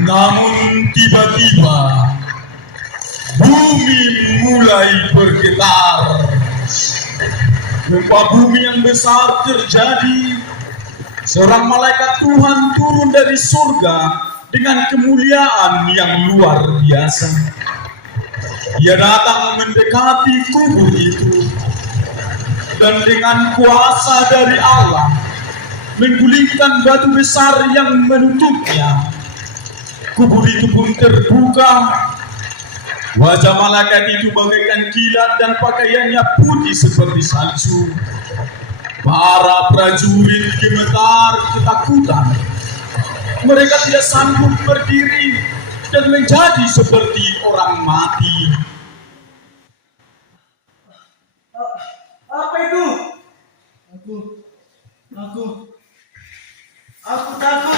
Namun tiba-tiba bumi mulai bergetar. Gempa bumi yang besar terjadi. Seorang malaikat Tuhan turun dari surga dengan kemuliaan yang luar biasa. Ia datang mendekati kubur itu dan dengan kuasa dari Allah menggulingkan batu besar yang menutupnya. Kubur itu pun terbuka. Wajah malaikat itu bagaikan kilat dan pakaiannya putih seperti salju. Para prajurit gemetar ketakutan. Mereka tidak sanggup berdiri dan menjadi seperti orang mati. Apa itu? Aku takut.